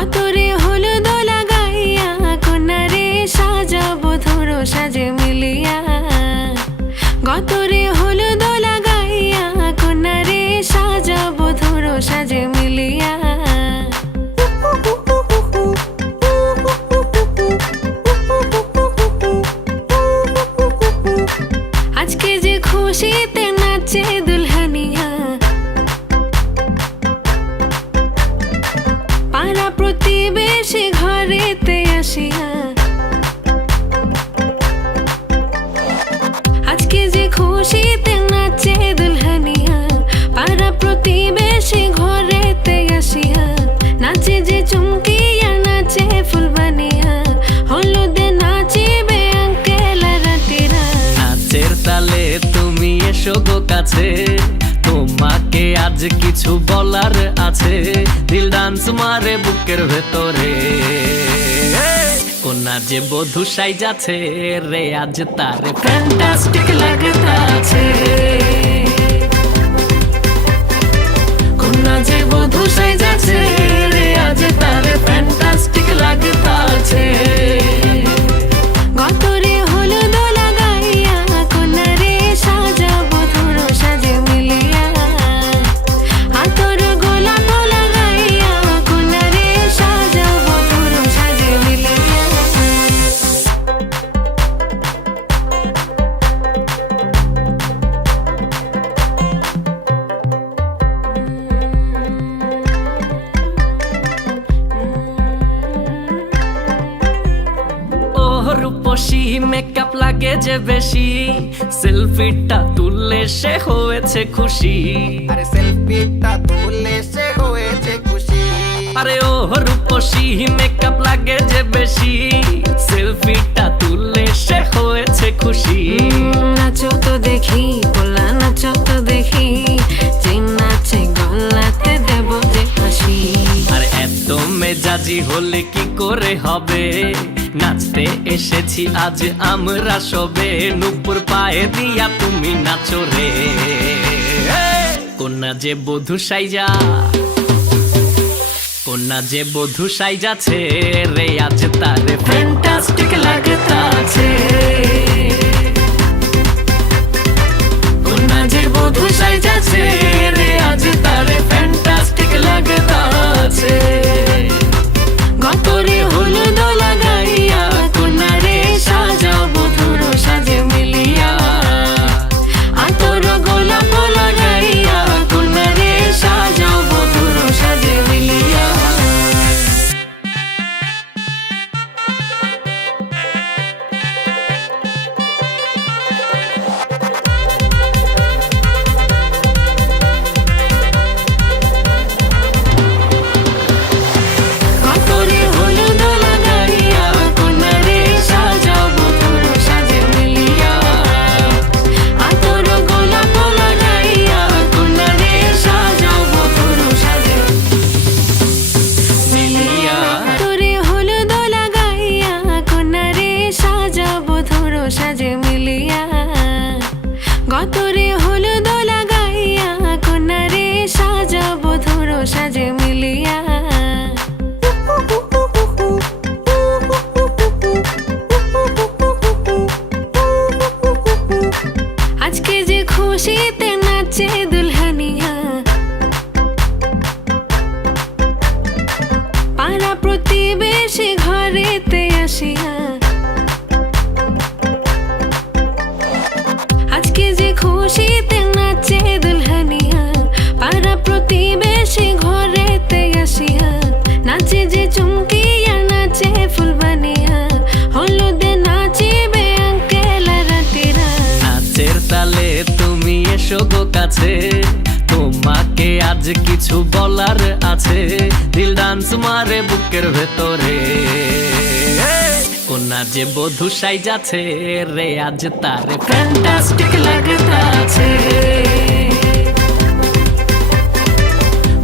গতরে হলুদ লাগাইয়া কন্যারে সাজাবো ধরো সাজে মিলিয়া। গতরে হলুদ লাগাইয়া কন্যারে সাজাবো ধরো সাজে মিলিয়া। আজকে যে খুশিতে নাচে দুলহানিয়া, পাড়া প্রতিবেশী ঘরেতে আসিয়া। আজকে যে খুশিতে নাচে দুলহানিয়া, পাড়া প্রতিবেশী ঘরেতে আসিয়া। নাচে যে চুমকিয়া নাচে ফুলবানিয়া, হলুদে নাচিবে আঙ্কেল রাতিরা। নাচের তালে তুমি এসো গো কাছে, তোমাকে আজ কিছু বলার আছে। দিল ডান্স মারে বুকের ভেতরে, কোনা যে বধূ সাইজাছে রে আজ তারে ফ্যান্টাস্টিক লাগতাছে। কোনা যে বধূ সাইজাছে রে আজ তারে ফ্যান্টাস্টিক লাগতাছে। গতরে হলুদ লাগাইয়া কন্যারে সাজাবো ধরো সাজে মিলিয়া। আতর গোলাপ লাগাইয়া কন্যারে সাজাবো ধরো সাজে মিলিয়া। রূপসী মেকআপ লাগে যে বেশি, সেলফিটা তুললে সে হয়েছে খুশি। আরে সেলফিটা তুললে সে হয়েছে খুশি। আরে ও রূপসী মেকআপ লাগে যে বেশি, সেলফিটা তুললে সে হয়েছে খুশি। নাচো তো দেখি বলা, নাচো তো দেখি, যে নাচে গলাতে দেব যে হাসি। আর এত মেজাজি হলে কি করে হবে, নাচতে এসেছি আজ আমরা সবে। নুপুর পায়ে দিয়া তুমি নাচো রে, কোনা যে বধূ সাইজা, কোনা যে বধূ সাইজাছে রে আজ তারে ফ্যান্টাস্টিক লাগতাছে। কোনা যে বধূ সাইজাছে রে আজ তারে ফ্যান্টাস্টিক লাগতাছে। গতরে হলুদ লাগাইয়া কন্যারে সাজাবো ধরো সাজে মিলিয়া। আতর গোলাপ লাগাইয়া কন্যারে সাজাবো ধরো সাজে মিলিয়া। গতরে হলুদ লাগাইয়া কন্যারে সাজাবো ধরো সাজে মিলিয়া। আতর গোলাপ লাগাইয়া কন্যারে সাজাবো ধরো সাজে মিলিয়া। গতরে হলুদ লাগাইয়া কন্যারে সাজাবো ধরো সাজে মিলিয়া। গতরে হলুদ লাগাইয়া কন্যারে সাজাবো ধরো সাজে মিলিয়া। আজকে যে খুশিতে নাচে দুলহানিয়া, পাড়া প্রতিবেশী ঘরেতে আসিয়া। আজকে যে খুশিতে নাচে দুলহানিয়া, পাড়া প্রতিবেশী ঘরেতে আসিয়া। নাচে যে চুমকিয়া নাচে ফুলবানিয়া, হলুদে নাচিবে আঙ্কেল রাতিরা। নাচের তালে তুমি এসো গো কাছে, তোমাকে আজ কিছু বলার আছে। দিল ডান্স মারে বুকের ভেতরে, কোনা যে বধূ সাইজাছে রে আজ তারে ফ্যান্টাস্টিক লাগতাছে।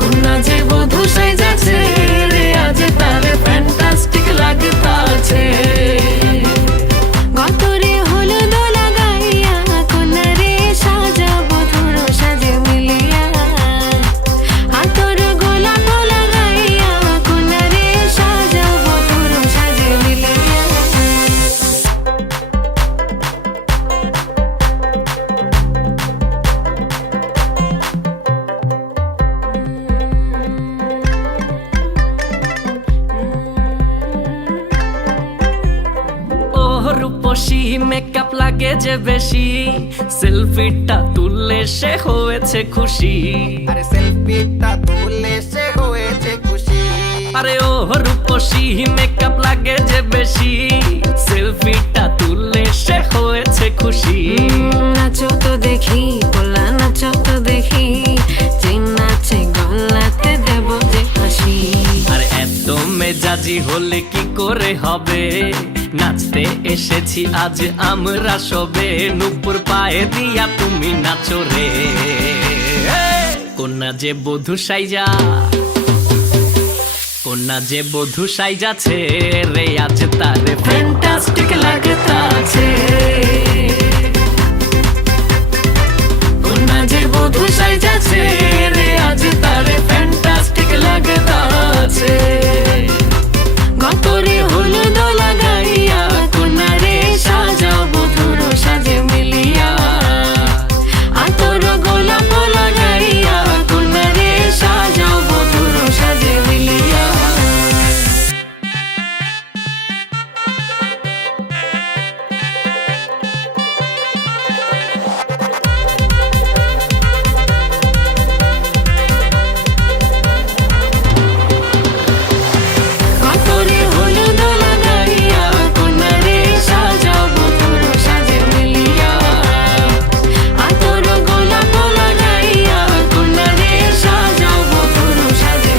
কোনা যে বধূ সাইজাছে রে আজ তারে ফ্যান্টাস্টিক লাগতাছে। গতরে হলুদ লাগাইয়া কন্যারে সাজাবো ধরো সাজে মিলিয়া। আতর গোলাপ লাগাইয়া কন্যারে লাগে যে বেশি, সেলফিটা তুললে সে হয়েছে খুশি। আরে সেলফিটা তুলে সে হয়েছে খুশি। আরে ও রূপসী মেকআপ লাগে যে বেশি, সেলফিটা তুললে সে হয়েছে খুশি। নাচো তো দেখি পোলা নাচো তো দেখি, যে নাচে গলাতে দেব যে হাসি। আর এত মেজাজি হলে কি করে হবে, নাচতে এসেছি আজ আমরা সবে, নুপুর পায়ে দিয়া তুমি নাচো রে। কন্যা যে বধূ সাইজা, কন্যা যে বধূ সাইজাছে রে, আজ তারে ফ্যান্টাস্টিক লাগতাছে। কন্যা যে বধূ সাইজাছে রে, আজ তারে ফ্যান্টাস্টিক লাগতাছে। গতরে হলুদ লাগাইয়া কন্যারে সাজাও বধুর সাজে মিলিয়া, আতর গোলাপ লাগাইয়া কন্যারে সাজাও বধুর সাজে মিলিয়া। গতরে হলুদ লাগাইয়া কন্যারে সাজাও বধুর সাজে মিলিয়া, আতর গোলাপ লাগাইয়া কন্যারে সাজাও বধুর সাজে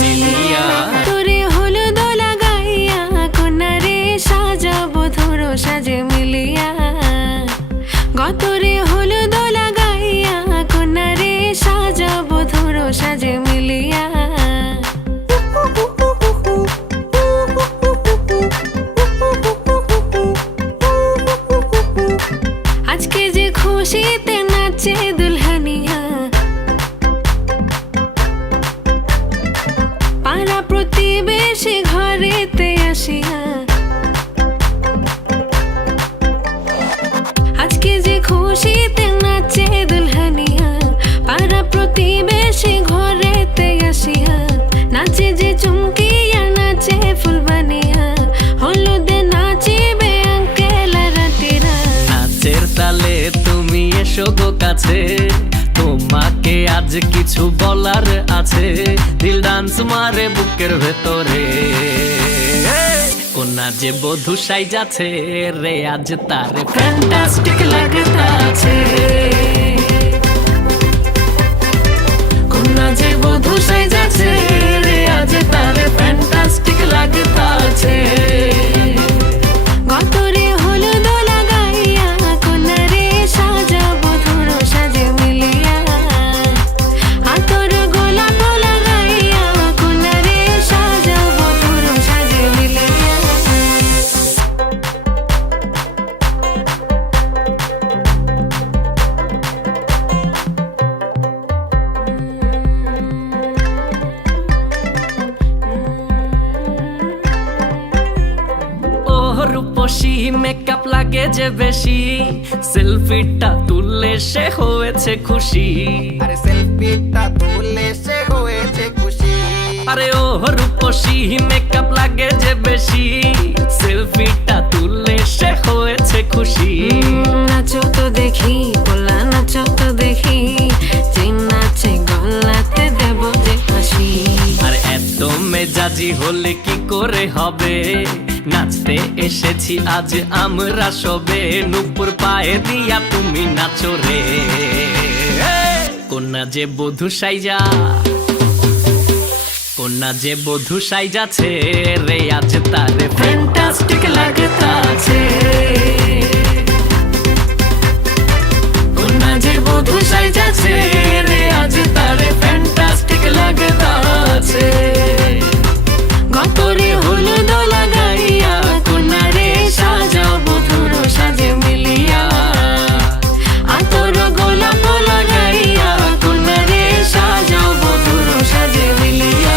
মিলিয়া। তোরে হলুদ লাগাইয়া কন্যারে সাজাও বধুর সাজে মিলিয়া, গতরে হলুদ লাগাইয়া কন্যারে সাজাও বধুর সাজে মিলিয়া। আজকে যে খুশিতে নাচে দুলহানিয়া, পাড়া প্রতিবেশী ঘরেতে আসিয়া। আজকে যে খুশিতে নাচে দুলহানিয়া, পাড়া প্রতিবেশী ঘরেতে আসিয়া। নাচে যে চুমকিয়া নাচে ফুলবানিয়া, হলুদে নাচিবে আঙ্কেল রাটিরা। নাচের তালে তুমি এসো গো কাছে, তোমাকে আজ কিছু বলার আছে, দিল ডান্স মারে বুকের ভেতরে। কন্যা যে বধূ সাইজাছে রে, আজ তারে ফ্যান্টাস্টিক লাগতাছে। কন্যা যে বধূ সাইজাছে রে, আজ তারে ফ্যান্টাস্টিক লাগতাছে। গতরে হলুদ লাগাইয়া কন্যারে সাজাও বধুর সাজে মিলিয়া, আতর গোলাপ লাগাইয়া কন্যারে সাজাও বধুর সাজে মিলিয়া। ও রূপসী মেকআপ লাগে যে বেশি, সেলফিটা তুললে সে হয়েছে খুশি। আরে সেলফিটা তুলে সে হয়েছে খুশি। আরে ও রূপসী মেকআপ লাগে যে বেশি, সেলফিটা তুললে সে হয়েছে খুশি। নাচো তো দেখি পোলা নাচো তো দেখি, যে নাচে গলাতে দেব যে হাসি। আর এত মেজাজি হলে কি করে হবে, নাচতে এসেছি আজ আমরা সবে, নুপুর পায়ে দিয়া তুমি নাচো রে। কন্যা যে বধূ সাইজা, কন্যা যে বধূ সাইজাছে রে, আজ তারে ফ্যান্টাস্টিক লাগতাছে। কন্যা যে বধূ সাইজাছে রে, আজ তারে ফ্যান্টাস্টিক লাগতাছে। গতরে হলুদ লাগাইয়া কন্যারে সাজাও বধুর সাজে মিলিয়া, আতর গোলাপ লাগাইয়া কন্যারে সাজাও বধুর সাজে মিলিয়া।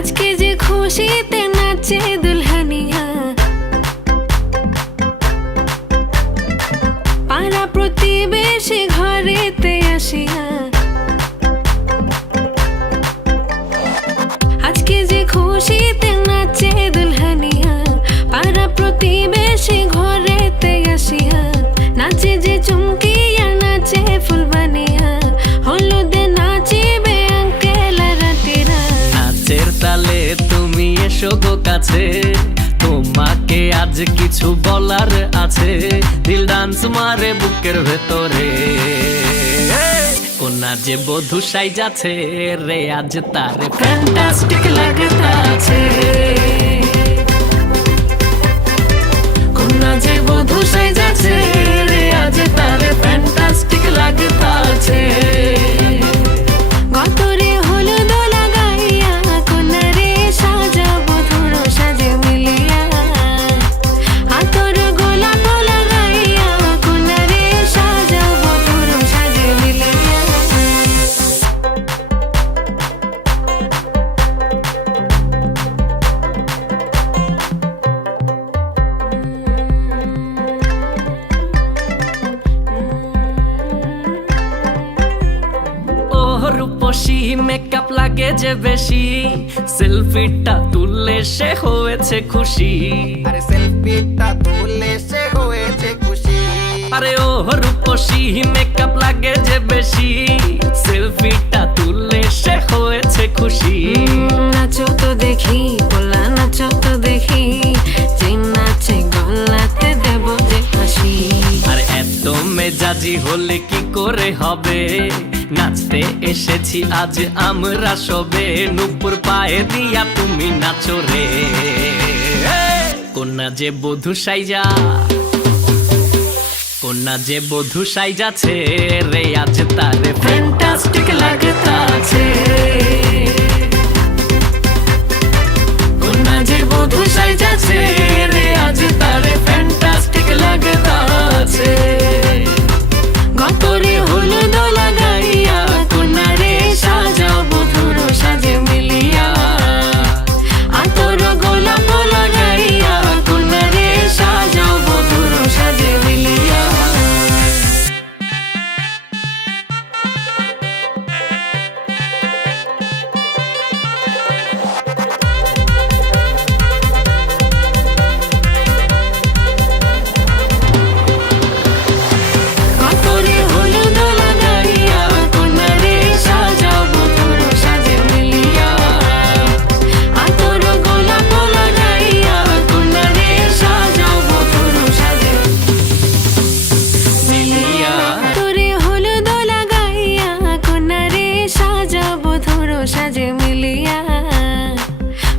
আজকে যে খুশিতে নাচে দুলহানিয়া, পাড়া প্রতিবেশী ঘরেতে আসিয়া। আজকে যে খুশিতে নাচে দুলহানিয়া, পাড়া প্রতিবেশী ঘরেতে আসিয়া। নাচে যে চুমকিয়া নাচে ফুলবানিয়া, হলুদে নাচিবে আঙ্কেল আর আন্টিরা। নাচের তালে তুমি এসো গো কাছে, তোমাকে আজ কিছু বলার আছে। দিল ডান্স মারে বুকের ভেতরে, কোনা যে বধূ সাইজাছে রে আজ তারে ফ্যান্টাস্টিক লাগতাছে। কোনা যে বধূ সাইজাছে রে আজ তারে ফ্যান্টাস্টিক লাগতাছে। গতরে হলুদ লাগাইয়া, কোনারে সাজাবো ধুরো সাজে মিলিয়া। আতর গোলাপ লাগাইয়া, কোনারে সাজাবো ধুরো সাজে মিলিয়া। রূপসী মেকআপ লাগে যে বেশি, সেলফিটা তুললে সে হয়েছে খুশি। আরে সেলফিটা তুলে সে হয়েছে খুশি। আরে ও রূপসী মেকআপ লাগে যে বেশি, সেলফিটা তুললে সে হয়েছে খুশি। নাচো তো দেখি পোলা, নাচো তো দেখি, যে নাচে গলাতে দেব যে হাসি। আর এত মেজাজি হলে কি করে হবে, নাচতে এসেছি আজ আমরা সবে। নুপুর পায়ে দিয়া তুমি নাচো রে, কোনা যে বধূ সাইজা, কোনা যে বধূ সাইজাছে রে আজ তারে ফ্যান্টাস্টিক লাগতাছে। কোনা যে বধূ সাইজাছে রে আজ তারে ফ্যান্টাস্টিক লাগতাছে। গতরে হলুদ লাগাইয়া, কোনারে সাজাবো ধুরো সাজে মিলিয়া। আতর গোলাপ লাগাইয়া, কোনারে সাজাবো ধুরো সাজে মিলিয়া। গতরে হলুদ লাগাইয়া, কোনারে সাজাবো ধুরো সাজে মিলিয়া। আতর গোলাপ লাগাইয়া, কোনারে সাজাবো ধুরো সাজে মিলিয়া। তোরে হলুদ লাগাইয়া, কোনারে সাজাবো ধুরো সাজে মিলিয়া।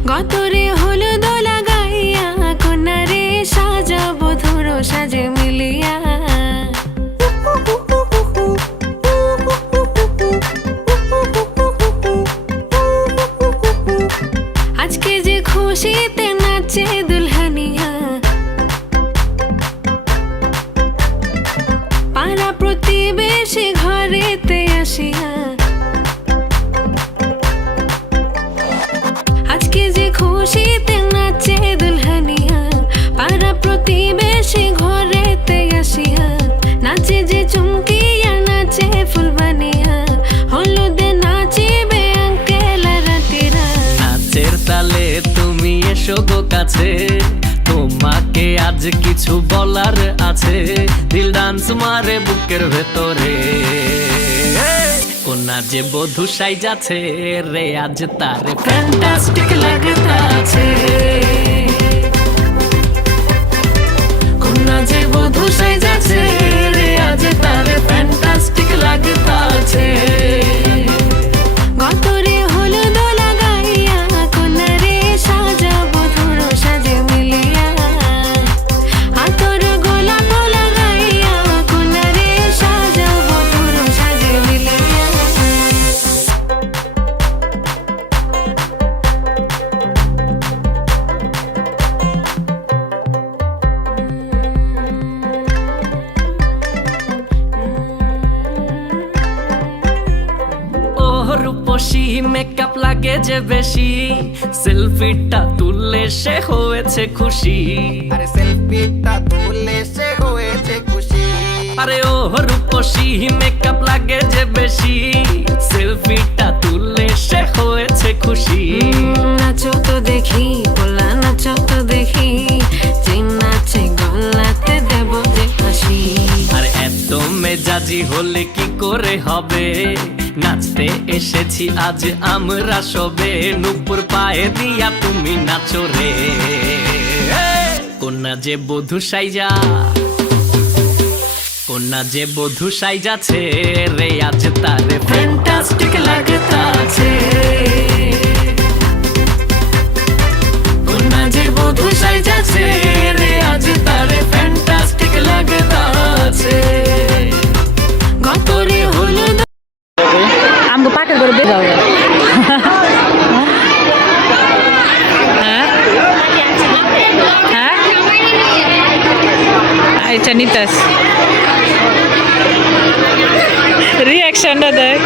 গতরে হলুদ লাগাইয়া, কোনারে সাজাবো ধুরো সাজে মিলিয়া। আজকে যে খুশিতে নাচে দুলহানিয়া, পাড়া প্রতিবেশী ঘরেতে আসিয়া। আজকে যে খুশিতে নাচে দুলহানিয়া, পাড়া প্রতিবেশী ঘরেতে আসিয়া। নাচে যে চুমকিয়া নাচে ফুলবানিয়া, হলুদে নাচিবে আঙ্কেল আর আন্টিরা। নাচের তালে তুমি এসো গো কাছে, তোমাকে আজ কিছু বলার আছে। দিল ডান্স মারে বুকের ভেতরে, কোনা যে বধূ সাইজাছে রে আজ তারে ফ্যান্টাস্টিক লাগতাছে। কোনা যে বধূ সাইজাছে রে আজ তারে ফ্যান্টাস্টিক লাগতাছে। গতরে হলুদ লাগাইয়া, কোনারে সাজাবো ধুরো সাজে মিলিয়া। আতর গোলাপ লাগাইয়া, কোনারে সাজাবো ধুরো সাজে মিলিয়া। লাগে যে বেশি সেলফিটা তুললে সে হয়েছে খুশি আরে সেলফিটা তুলে সে হয়েছে খুশি আরে ও রূপসী মেকআপ লাগে যে বেশি সেলফিটা তুললে সে হয়েছে খুশি নাচো তো দেখি পোলা নাচো তো দেখি যে নাচে গলাতে দেব যে হাসি আর এত মেজাজি হলে কি করে হবে নাচতে এসেছি আজ আমরা সবে নুপুর পায়ে দিয়া তুমি নাচো রে কন্যা যে বধূ সাইজা কন্যা যে বধূ সাইজাছে রে আজ তারে ফ্যান্টাস্টিক লাগতাছে কন্যা যে বধূ সাইজাছে রে আজ তারে ফ্যান্টাস্টিক লাগতাছে গতরে হলো আমগো পাকের করে বের যাও হ্যাঁ হ্যাঁ আচ্ছা নিতাস রিয়াকশনটা দেখ